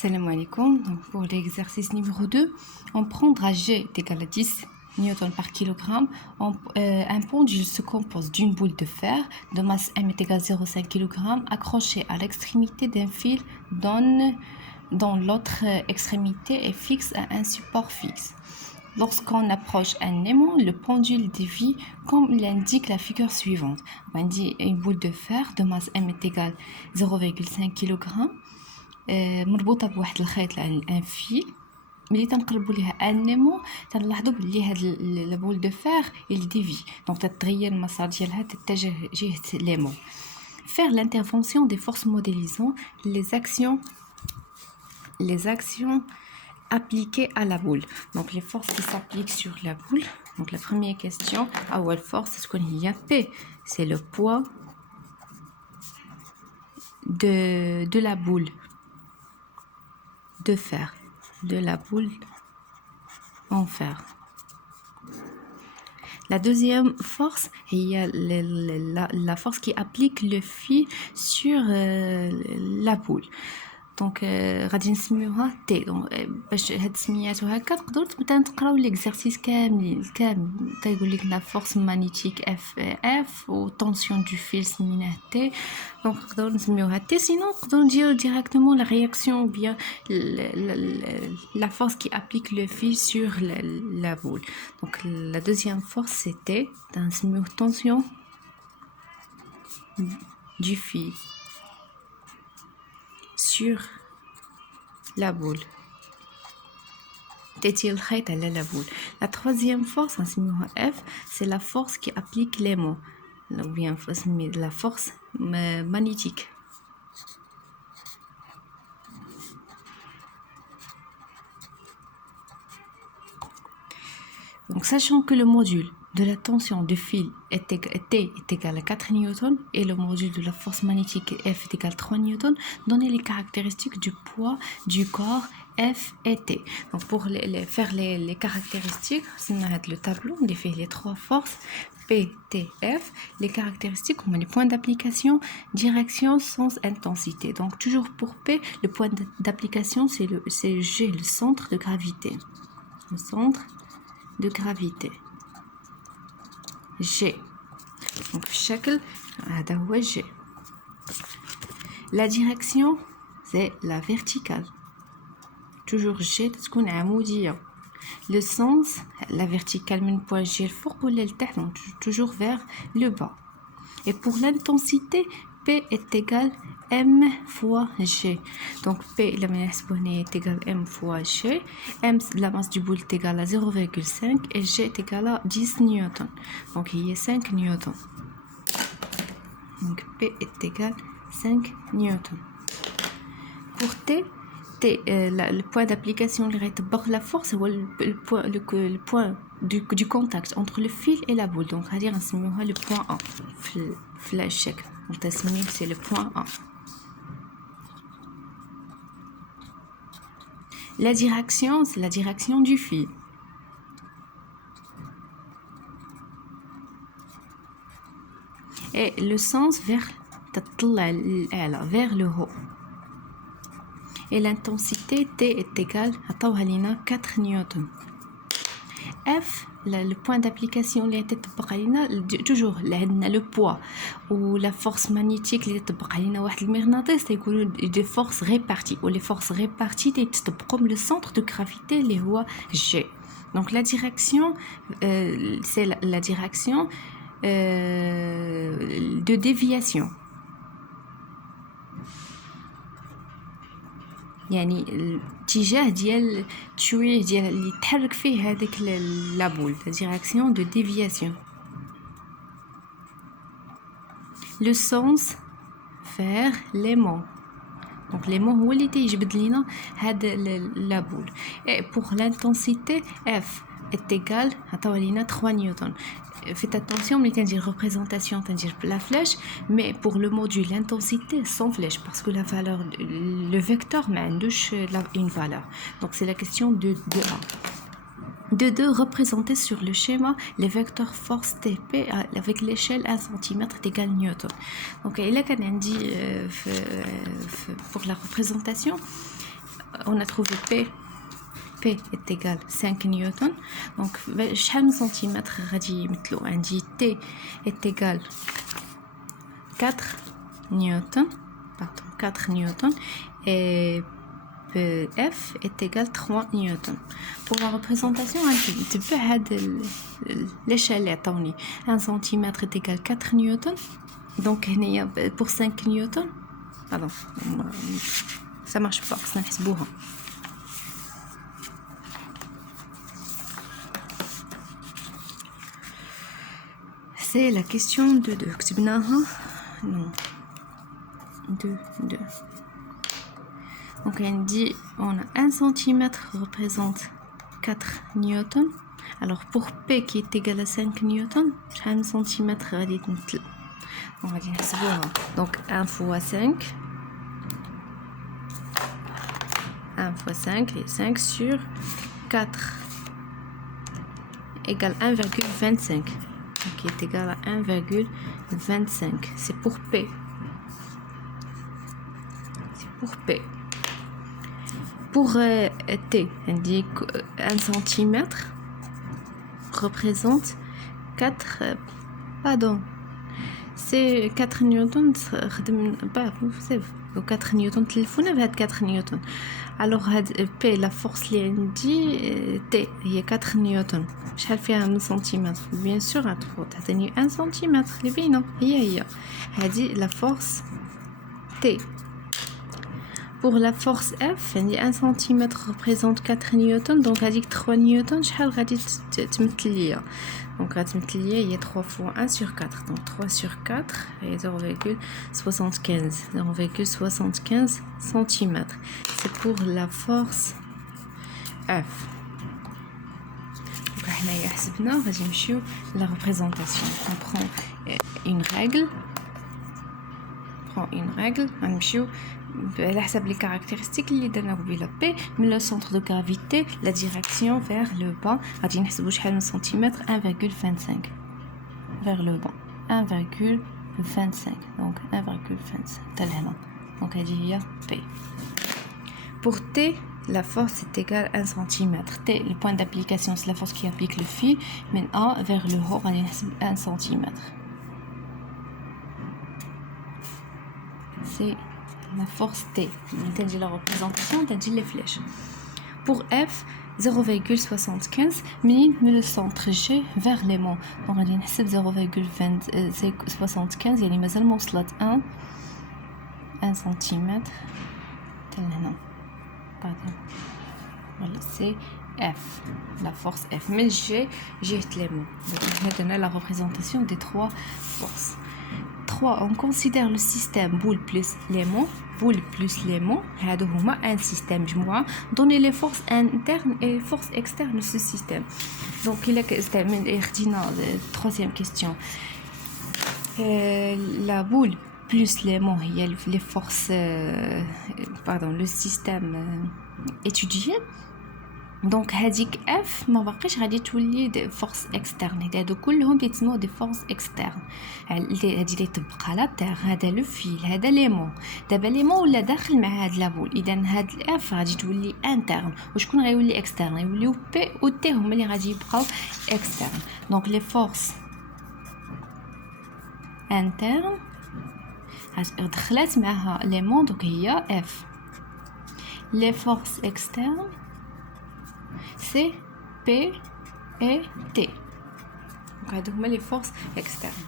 Salam alaikum. Donc pour l'exercice numéro 2, on prendra G est égal à 10 newtons par kilogramme. Un pendule se compose d'une boule de fer de masse M est égal à 0,5 kg accrochée à l'extrémité d'un fil dont l'autre extrémité est fixe à un support fixe. Lorsqu'on approche un aimant, le pendule dévie comme l'indique la figure suivante. On dit une boule de fer de masse M est égale à 0,5 kg مربوطه بواحد الخيط ان فيل. ملي تنقربوا ليها ان ايمون تنلاحظوا بلي هاد لا بول دو فير il dévie donc تتغير المسار ديالها تتجه جهه l'aimant. Faire l'intervention des forces modélisant les actions appliquées à la boule. Donc les forces qui s'appliquent sur la boule. Donc la première question, أول force شكون هي P, c'est le poids de la boule de fer, de la boule en fer. La deuxième force, il y a la force qui applique le fil sur la boule. Donc غادي نسميوها T. Donc باش هاد سمياتو هكا تقدروا تبداو تقراو ليكزارسيس كامل تيقول لك لا فورس مانيتيك F و طونسيون دو فيل سميناه T. Donc نقدروا نسميوها T. Sinon نقدروا نديرو directement la réaction ou bien la force qui applique le fil sur la boule. Donc la deuxième force c'est T. نسميوه tension du fil sur la boule. تأتي الخيط على la boule. La troisième force, F, c'est la force qui applique l'aimant, ou bien la force magnétique. Donc sachant que le module de la tension du fil T est égal à 4 newtons et le module de la force magnétique F est égal à 3 newtons, donnez les caractéristiques du poids du corps F et T. Donc pour faire les caractéristiques, on a le tableau, on fait les trois forces P, T, F. Les caractéristiques, on a les points d'application, direction, sens, intensité. Donc toujours pour P, le point d'application c'est G, le centre de gravité. Le centre de gravité. G. Donc الشكل هذا هو G. La direction c'est la verticale. Toujours G تكون عمودية. Le sens la verticale من point G الفوق ولا لتحت, donc toujours vers le bas. Et pour l'intensité P est égal M fois G. Donc P est égal à M fois G. M, la masse du boule est égale à 0,5 et G est égal à 10 newtons. Donc il y a 5 newtons. Donc P est égal à 5 newtons. Pour T, le point d'application de la force, c'est le point du contact entre le fil et la boule. Donc on va dire le point 1. Flash. C'est le point 1. La direction, c'est la direction du fil. Et le sens vers le haut. Et l'intensité T est égale à 4 newtons. F, le point d'application toujours le poids ou la force magnétique des forces réparties ou les forces réparties comme le centre de gravité les voies G. Donc la direction c'est la direction de déviation. يعني الاتجاه ديال التشويه ديال اللي تحرك فيه هذيك لا بول, la direction de déviation. Le sens vers l'aimant. Donc l'aimant هو اللي تيجبد لينا هاد لا بول. Et pour l'intensité F est égal à 3 newtons. Faites attention, mais dire représentation, dire la flèche, mais pour le module l'intensité sans flèche, parce que la valeur, le vecteur m'indouche une valeur. Donc c'est la question de 1. De 2, représenter sur le schéma les vecteurs force TP avec l'échelle 1 cm est égal newton. Donc il a qu'un indice pour la représentation. on a trouvé P est égal 5 newtons. Donc شحال من سنتيمتر غادي يمثلوا؟ عندي T est égal 4 newtons, pardon, 4 newtons, et F est égal 3 newtons. Pour la représentation, tu peux l'échelle est 1 cm est égal 4 newtons. Donc pour 5 newtons, pardon, ça marche pas, ça نحسبوها. C'est la question de 2. Non. 2. Donc on dit on a 1 cm représente 4 newtons. Alors pour P qui est égal à 5 newtons, 1 cm on va dire donc 1 fois 5. 1 fois 5 et 5 sur 4 égale 1,25. Qui est égal à 1,25. C'est pour P. C'est pour P. Pour T, on dit que 1 cm représente 4. Pardon. C'est 4 newtons. Vous savez, 4 newtons. Téléphone avec 4 newtons. Alors P, la force اللي عندي T هي 4 نيوتن. شحال فيها من سنتيمتر؟ بيان سور تعطيني 1 سنتيمتر اللي باينه هي هذه لا فورس T. Pour la force F عندي 1 سنتيمتر représente 4 نيوتن. دونك هذيك 3 نيوتن شحال غادي تمثل ليا؟ دونك غتمثل ليا هي 3 fois 1 sur 4. Donc 3 sur 4 et 0,75 cm. C'est pour la force F. Donc حنايا حسبنا غادي نمشيو la représentation. On prend une règle. غنمشيو على حسب les caractéristiques اللي درنا قبيله. P من le centre de gravité, la direction vers le bas غادي نحسبوا شحال من سنتيمتر 1,25 vers le bas 1,25. donc 1,25 حتى لهنا. donc هذه هي P. Pour T, la force est égale à 1 cm. T, le point d'application, c'est la force qui applique le fil. Mais A vers le haut, on a 1 cm. C'est la force T. On dit la représentation, on dit les flèches. Pour F, 0,75 mais le centre G vers l'aimant. On va dire 0,75 يعني مازال ما وصلت 1 cm. تلنا. Pardon. Voilà, c'est F, la force F. Mais j'ai les mots. Donc, on a la représentation des 3 forces. 3, on considère le système boule plus l'aimant. Boule plus l'aimant, un système جموعة. Donner les forces internes et les forces externes de ce système. Donc, il est la troisième question. La boule plus l'aimant, il y a les forces, le système étudié. Donc هذيك F ما بقيش غادي تولي دي فورس اكسترن. هادو كلهم كيتسموا دي فورس اكسترن. هادي اللي تبقى لا تيغ، هذا لو فيل، هذا ليمون. دابا ليمون ولا داخل مع هاد لابول، اذا هاد الاف غادي تولي انترن. وشكون غيولي اكسترن؟ يوليو بي و تي هما اللي غادي يبقاو اكسترن. دونك لي فورس انترن دخلات معها ليمون، دونك هي اف. لي فورس اكسترن c'est P et T. Donc, هادو هما les forces externes.